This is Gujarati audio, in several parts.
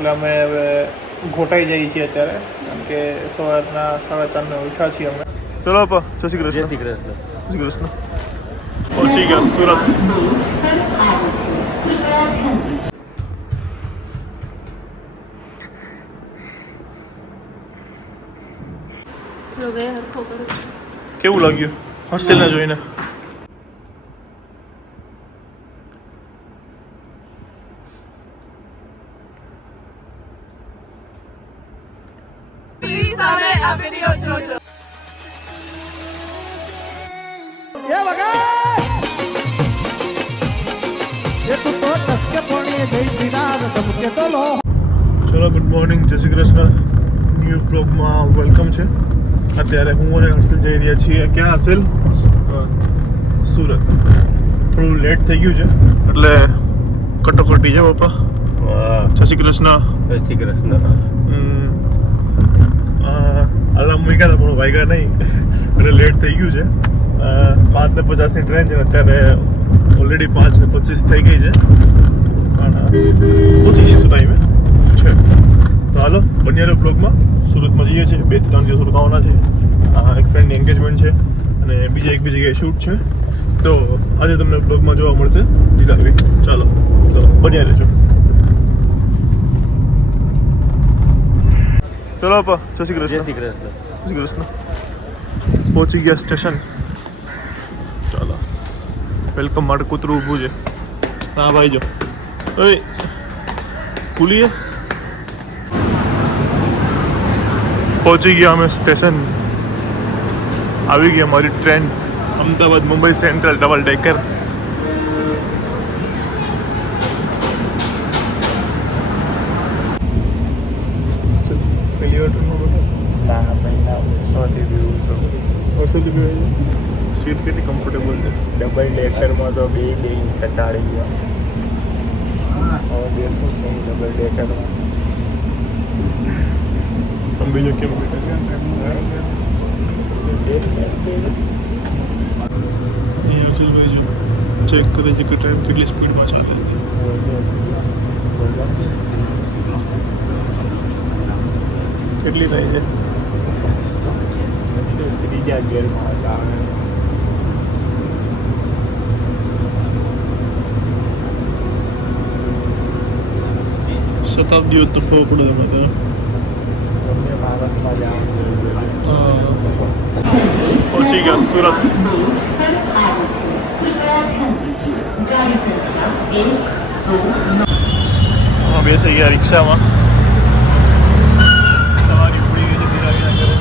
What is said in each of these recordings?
એટલે અમે હવે ઘોટાઈ જઈએ છીએ અત્યારે, કારણ કે સવારના 4:30 ઉઠ્યા છીએ અમે. ચલો આપા, જય શ્રી કૃષ્ણ. જય શ્રી કૃષ્ણ. જય શ્રી કૃષ્ણ. પહોંચી ગયા સુરત. કેવું લાગ્યું હોસ્ટેલને જોઈને? ચલો, ગુડ મોર્નિંગ, જય શ્રી કૃષ્ણ. ન્યૂ બ્લોગમાં વેલકમ છે. અત્યારે હું અને હર્ષલ જઈ રહ્યા છીએ. ક્યાં હર્ષલ? સુરત. થોડું લેટ થઈ ગયું છે એટલે કટોકટી છે પપ્પા. જય શ્રી કૃષ્ણ. જય શ્રી કૃષ્ણ. અલાર્મ મૂક્યા હતા પણ વાગ્યા નહીં એટલે લેટ થઈ ગયું છે. 5:50ની ટ્રેન છે, અત્યારે ઓલરેડી 5:25 થઈ ગઈ છે. પહોંચી જઈશું ટાઈમે છે. તો હાલો બન્યા રહ્યો બ્લોગમાં. સુરતમાં જઈએ છીએ, 2-3 દિવસ રોકાવાના છે. એક ફ્રેન્ડની એન્ગેજમેન્ટ છે અને બીજી એક જગ્યાએ શૂટ છે. તો આજે તમને બ્લોગમાં જોવા મળશે ડીલાવી. ચાલો તો બન્યા રહેજો. ચલો આપા, જય શ્રી કૃષ્ણ. જય શ્રી કૃષ્ણ. જય શ્રી કૃષ્ણ. પહોંચી ગયા સ્ટેશન. ચાલો, વેલકમ માટે કૂતરું ઊભું છે. હા ભાઈ, જો ઓય ખુલીએ. પહોંચી ગયા અમે સ્ટેશન. આવી ગઈ અમારી train, Ahmedabad Mumbai central double decker. Seat કેટલી કમ્ફર્ટેબલ છે. ડબલ ડેકરમાં તો બે કટાડી ગયા. હવે બેસવું જ નહીં ડબલ ડેકરમાં. બીજો કેમ ચેક કરે છે કે ટ્રેન કેટલી સ્પીડમાં ચાલે છે. કેટલી થાય છે? ત્રીજા ગેરમાં હતા. શતાબ્દીઓ તો ખબર પડે તમે ત્યાં. પહોંચી ગયા સુરત. બેસી ગયા રિક્ષામાં. સવારી ઉડી ગઈ છે ધીરાવીના ઘરે.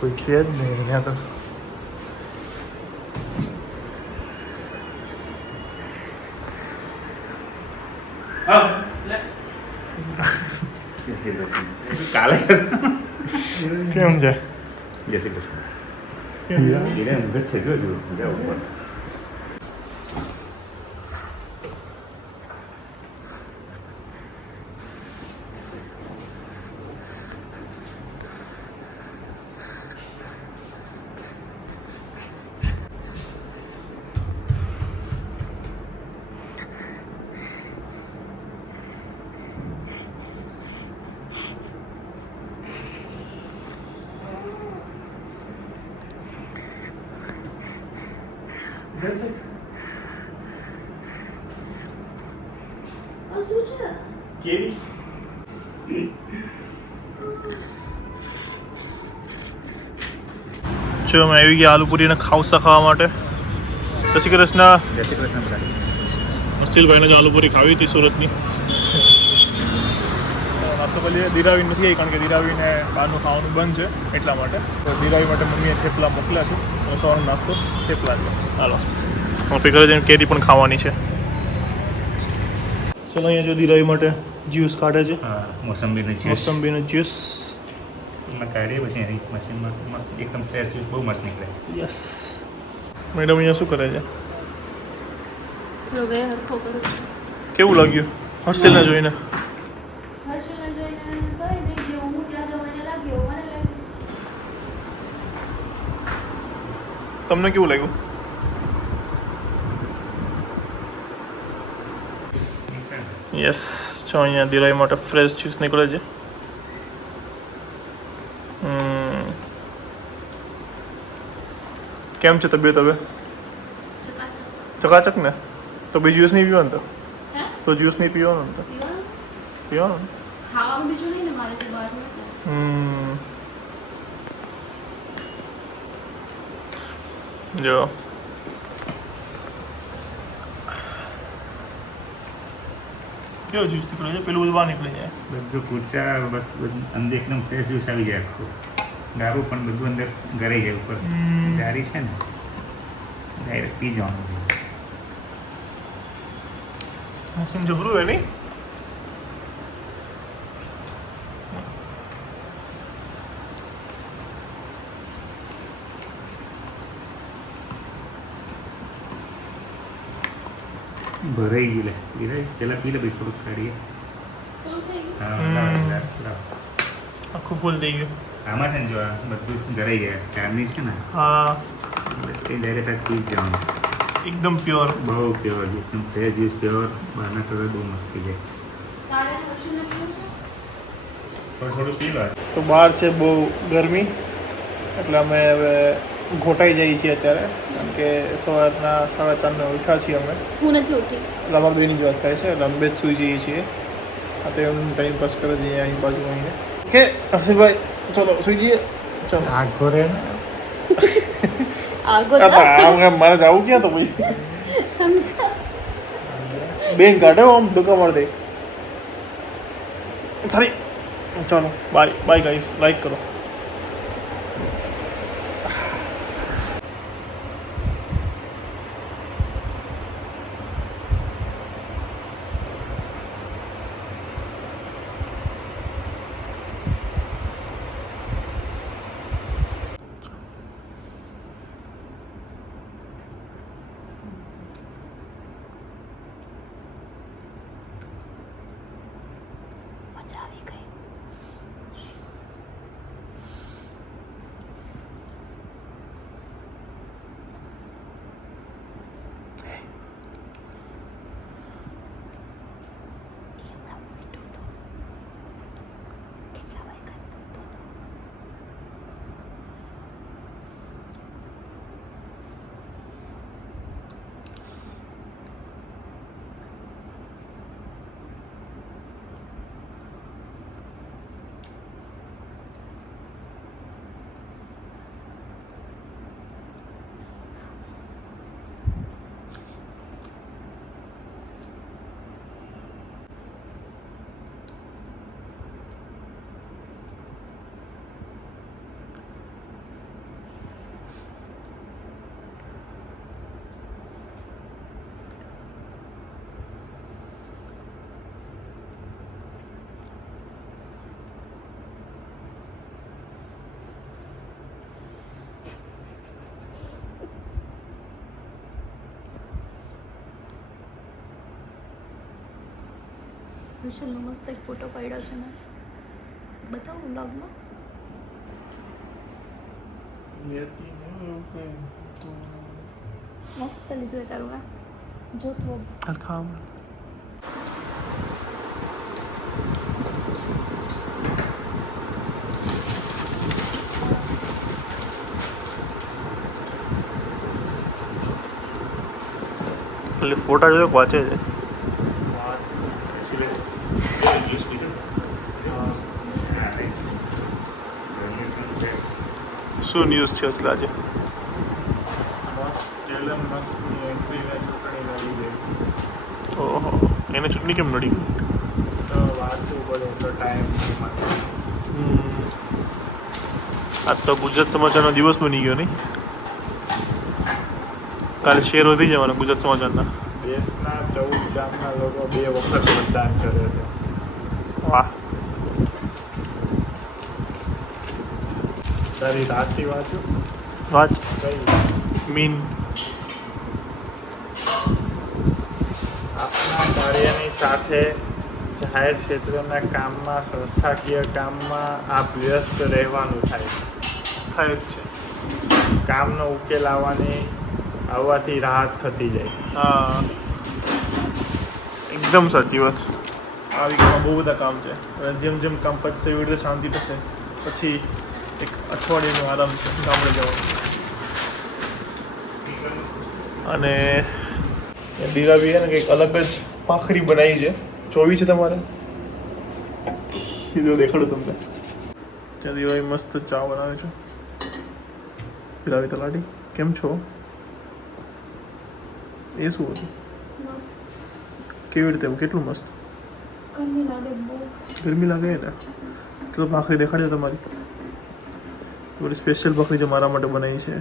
કોઈ છે જ નહીં અહીંયા તો. કાલે કેમ છે? જય શ્રી કૃષ્ણ. એને ઊંઘ જ છે. જો ઉપર કેવી જો અમે આવી ગયા આલુપુરી અને ખાવસા ખાવા માટે. જય શ્રી કૃષ્ણ. જય શ્રી કૃષ્ણ. મસ્તિલભાઈને જો આલુપુરી ખાવી હતી સુરતની. નાસ્તો કરીએ. દિરાવી નથી આવી કારણ કે દિરાવીને બહારનું ખાવાનું બંધ છે એટલા માટે. તો દિરાવી માટે મમ્મીએ થેપલા મોકલ્યા છે. અને સવારનો નાસ્તો થેપલા છે. હાલો આપણે ઘરે જઈને કેરી પણ ખાવાની છે. ચલો અહીંયા જો દિરાવી માટે જ્યુસ કાઢે છે. મોસંબીનો જ્યુસ મેં કાઢી પછી એની મશીનમાં મસ્ત એકદમ ફ્રેશ જ્યુસ બહુ મસ્ત નીકળે છે. યસ. મેડમ અહીંયા શું કરે છે? થોડો વે હરખો કરું છું. કેવું લાગ્યું હોસ્ટેલને જોઈને હર્ષલને જોઈને કહી દે જે હું ત્યાં જવાને લાગ્યો મને લાગ્યું તમને કેવું લાગ્યું? યસ, જો અહીંયા દિરાઈ માટે ફ્રેશ જ્યુસ નીકળે છે. કેમ છે તબિયત હવે? ચકાચક ને? તો બે જ્યુસ નહીં પીવાનું તો જ્યુસ નહીં પીવાનું તો પીવાનું ને? ખાવાનું બીજું નહીં ને મારે તો બહાર જો કેવો જ્યુસ નીકળે છે? પેલું બધું બહાર નીકળી જાય. બધું કુચા અંદર એકદમ ફ્રેશ જ્યુસ આવી જાય આખું ગારું પણ બધું અંદર ગરાઈ જાય ઉપર જારી છે ને ડાયરેક્ટ પી જવાનું છે. મશીન જબરું હે નહીં? ભરાઈ ગયું લે પેલા પી લે ભાઈ થોડુંક કાઢીએ. ફૂલ થઈ ગયું. હા લાવ ગ્લાસ લાવ. આખું ફૂલ થઈ ગયું. આમાં છે ને જો આ બધું ગરાઈ જાય ચારની છે ને હા, એ ડાયરેક્ટ આ પી જ જવાનું. એકદમ પ્યોર. બહુ પ્યોર એકદમ ફ્રેશ જ્યુસ પ્યોર બહારના કલર બહુ મસ્ત થઈ જાય. તારે હર્ષલને પીવું છે? થોડું પી લો. તો બહાર છે બહુ ગરમી, એટલે અમે હવે ઘોટાઈ જઈએ છીએ અત્યારે, કારણ કે સવારના 4:30 ઉઠ્યા છીએ અમે. હું નથી ઉઠી. એટલે અમારા બેની જ વાત થાય છે, એટલે અમે બે જ સૂઈ જઈએ છીએ. આ તો એમ ટાઈમ પાસ કરે છે અહીં બાજુ આવીને. ઓકે હર્ષિભાઈ, ચલો સૂઈ જઈએ. ચલો આખો રે ને આગો મારે જવું ક્યાં તો ભાઈ? સમજા બેન કાઢે આમ ધક્કા માર દે. થારી ચલો બાય બાય ગાઈસ, લાઈક કરો. મજા આવી ગઈ. હર્ષલનો મસ્ત એક ફોટો પાડ્યો છે ને, બતાવું વ્લોગમાં. મસ્ત લીધું એ તારું આ જોતું ખામ એટલે ફોટા જોયો વાંચે છે. શું ન્યૂઝ છે અસલ આજે? ઓહો, એને ચૂંટણી કેમ નડી? આજ તો ગુજરાત સમાચારનો દિવસ બની ગયો નહીં? કાલે શેર વધી જવાનો ગુજરાત સમાચારના. દેશના 14 ગામના લોકો 2 વખત મતદાન કરે છે. વાહ. તારી રાશિ વાંચું વાંચ. કઈ મીન. આપના કાર્યની સાથે જાહેર ક્ષેત્રના કામમાં સંસ્થાકીય કામમાં આપ વ્યસ્ત રહેવાનું થાય થાય જ છે. કામનો ઉકેલ આવવાથી રાહત થતી જાય. હા એકદમ સાચી વાત. આ વીકમાં બહુ બધા કામ છે. જેમ જેમ કામ પતશે એવી રીતે શાંતિ થશે. પછી એક અઠવાડિયાનો આરામ છે ગામડે જવાનું. અને દીરાવી છે ને કંઈક અલગ જ ભાખરી બનાવી છે. જોવી છે તમારે? સીધો દેખાડું તમને. ત્યાં દીરાવી મસ્ત ચા બનાવે છે. દીરાવી તલાટી કેમ છો? એ શું હતું? મસ્ત. કેવી રીતે કેટલું મસ્ત? ગરમી લાગે બહુ. ગરમી લાગે ને ચલો ભાખરી દેખાડજો તમારી. થોડી સ્પેશિયલ ભાખરી જે મારા માટે બનાવી છે.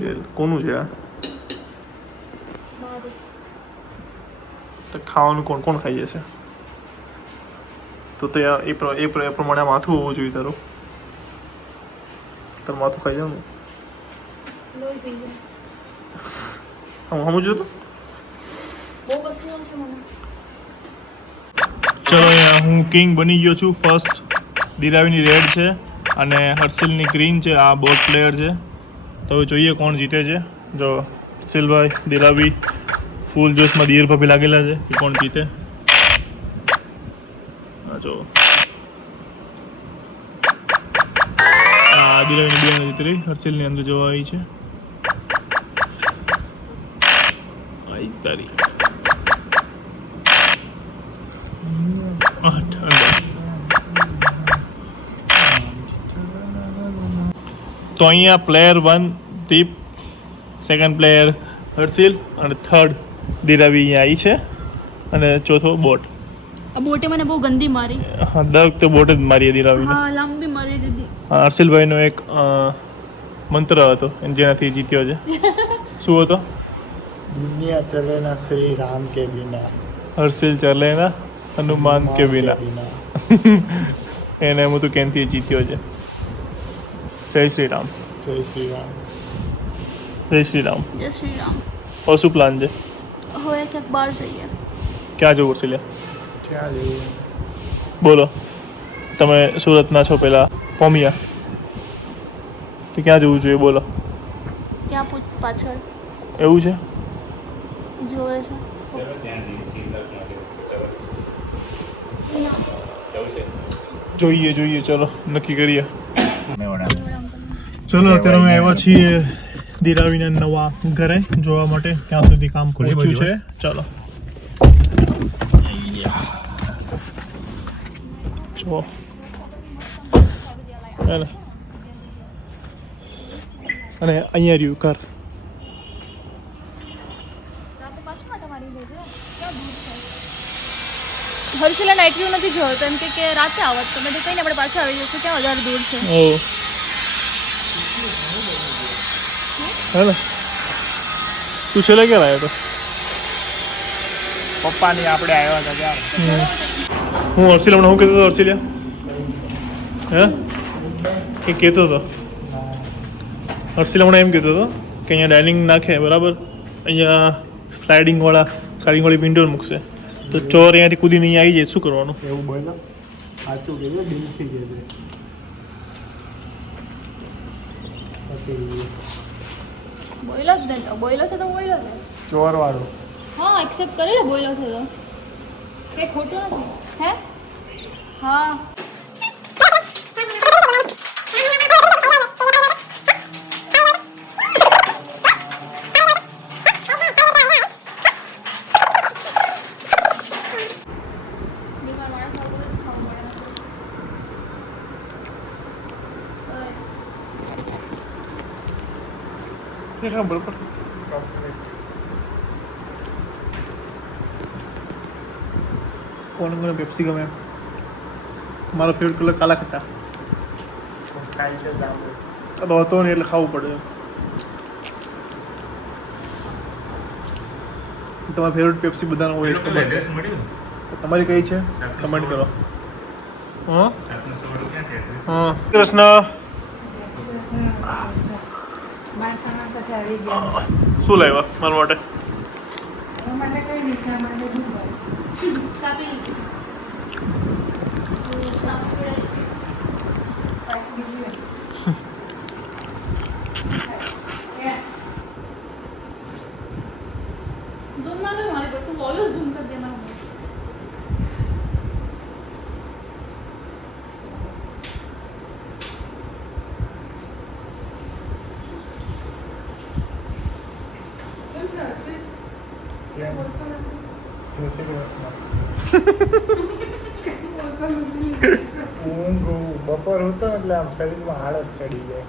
બેલ કોનું છે આ? મારું. તો ખાવાનું કોણ કોણ ખાઈ જશે? તો ત્યાં એ પ્રમાણે આ માથું હોવું જોઈએ તારું. તારું માથું ખાઈ જાવ ને. લોહી થઈ ગયું. સમજો તો. બહુ પસીનો છે મને. ચલો અહીંયા હું કિંગ બની ગયો છું. ફર્સ્ટ દીરાવીની રેડ છે અને હર્ષિલની ગ્રીન છે. આ બોટ પ્લેયર છે. તો હવે જોઈએ કોણ જીતે છે. જો હર્ષિલભાઈ દીરાવી ફૂલ જોશમાં દિયર ભાભી લાગેલા છે કે કોણ જીતે. હા જો દીરાવીની બે જીતી રહી. હર્ષિલની અંદર જોવા આવી છે. આઈ તારી 8 અંદર. તો અહીંયા પ્લેયર 1 દીપ, સેકન્ડ પ્લેયર હર્ષિલ અને થર્ડ દીરાવી અહીંયા આવી છે અને ચોથો બોટ. આ બોટે મને બહુ ગંદી મારી. હા દર વખતે બોટ જ મારી દીરાવીને. હા લાંબી મારી દીધી. હર્ષિલભાઈનો એક મંત્ર હતો જેનાથી જીત્યો છે. શું હતો? દુનિયા ચલે ના શ્રી રામ કે બિના. હર્ષિલ ચલે ના હનુમાન કે બિના. એને હું તો કેનથી જીત્યો છે. જય શ્રી રામ. જય શ્રી રામ. જય શ્રી રામ. જય શ્રી રામ. और શું પ્લાન છે? હવે ક્યાંક બહાર જઈએ. ક્યાં જવું છે? ક્યાં જઈએ? બોલો. તમે સુરતના છો પેલા પોમિયા, તો ક્યાં જવું જોઈએ બોલો? ત્યાં પાછળ એવું છે? જોવે છે. જોઈએ જોઈએ ચલો નક્કી કરીએ. ચલો અત્યારે અમે આવ્યા છીએ દીરાવીના નવા ઘરે જોવા માટે. ક્યાં સુધી કામ પહોંચ્યું છે ચલો. જો અને અહીંયા રહ્યું ઘર. હર્ષિલા નાઇટ વ્યૂ નથી જોયો તો એમ કે રાતે આવત તો મેં તો કહીને આપણે પાછા આવી જશું. ક્યાં વધારે દૂર છે? ઓ હેલો તું છેલ્લે ક્યારે આવ્યો હતો? પપ્પાની આપણે આવ્યા હતા ત્યારે. હું હર્ષિલા હમણાં શું કહેતો હતો? હર્ષિલા હે એ કહેતો હતો. હર્ષિલા હમણાં એમ કહેતો હતો કે અહીંયા ડાઇનિંગ નાખે બરાબર, અહીંયા સ્લાઇડિંગવાળી વિન્ડો મૂકશે તો ચોર અહીંયાથી કૂદીને અહીંયા આવી જાય. શું કરવાનું? એવું બોલો. સાચું કહેજો. દિલથી કહેજો. બોયલો જ ને. બોયલો છે તો બોયલો છે. ચોરવાળું. હા એક્સેપ્ટ કરી લે બોયલો છે તો કંઈ ખોટું નથી. હે હા બરાબર. કોને પેપ્સી ગમે? મારો ફેવરેટ કલર કાલા ખટ્ટા. ખાઈ છે જાંબુ. તો હતો ને એટલે ખાવું પડે. તમારી ફેવરેટ પેપ્સી બધાનો હોય છે ખબર છે. તમારી કઈ છે કમેન્ટ કરો. હા હા કૃષ્ણ શું લાવ્યા મારા માટે? ચા પી લીધી. ચા પીવડાવી. ઝૂમ ના કર મારી પર, તું ઓલવેઝ ઝૂમ કર દે મારા. ઊંઘ બપોર હોતો ને એટલે આમ શરીરમાં આળસ ચડી જાય.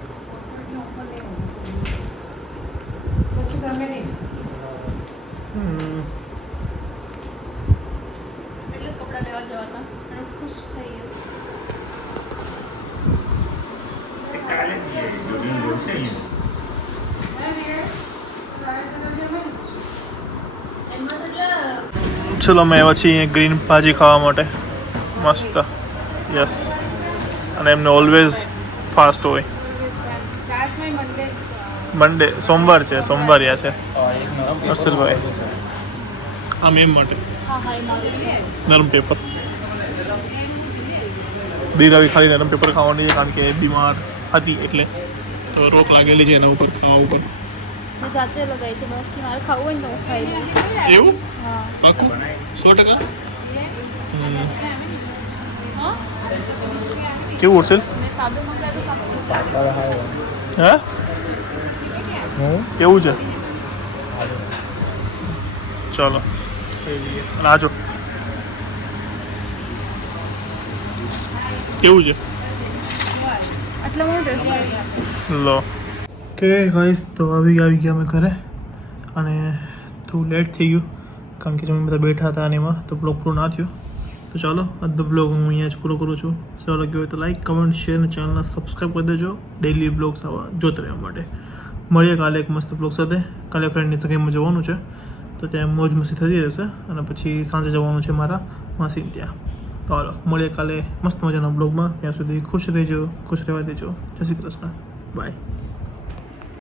પછી ગમે નહીં. એટલે કપડાં લેવા જવા હતા અને ખુશ થઈ ગયો. કાલે જ જઈએ. જોડીને જવું છે અહીંયા. એમાં તો એટલે ચલો અમે આવ્યા છીએ ગ્રીન ભાજી ખાવા માટે. મસ્ત. યસ. અને એમને ઓલવેઝ ફાસ્ટ હોય. મંડે સોમવાર છે, સોમવારિયા છે હર્ષલભાઈ. આમ એમ માટે હા હા એ મારું છે. નરમ પેપર દીરાવી ખાલી નરમ પેપર ખાવાની છે કારણ કે એ બીમાર હતી એટલે તો રોક લાગેલી છે એના ઉપર ખાવા ઉપર. મેં જાતે લગાવી છે બાકી મારે ખાવું હોય ને તો હું ખાઈ લઉં. એવું હા પાકું 100%. હા કેવું હર્ષલ? મેં સાદું મંગાવ્યું સાદું. પાપડ હાવ. હે હું કેવું છે? ચલો અને આજો કેવું છે? આટલા મોટું લો કે ગાઈસ તો આવી ગયા અમે ઘરે અને થોડું લેટ થઈ ગયું કારણ કે અમે બધા બેઠા હતા અને એમાં તો બ્લોગ પૂરો ના થયો. તો ચાલો આજનો બ્લોગ હું અહીંયા જ પૂરો કરું છું. સારો લાગ્યો હોય તો લાઈક કમેન્ટ શેર અને ચેનલને સબસ્ક્રાઈબ કરી દેજો ડેઈલી બ્લોગ્સ આવા જોતા રહેવા માટે. મળીએ કાલે એક મસ્ત બ્લોગ સાથે. કાલે ફ્રેન્ડની સગાઈમાં જવાનું છે તો ત્યાં મોજ મસ્તી થતી રહેશે અને પછી સાંજે જવાનું છે મારા માસીને ત્યાં. તો હાલો મળીએ કાલે મસ્ત મજાના બ્લોગમાં. ત્યાં સુધી ખુશ રહેજો, ખુશ રહેવા દેજો. જય શ્રી કૃષ્ણ. બાય.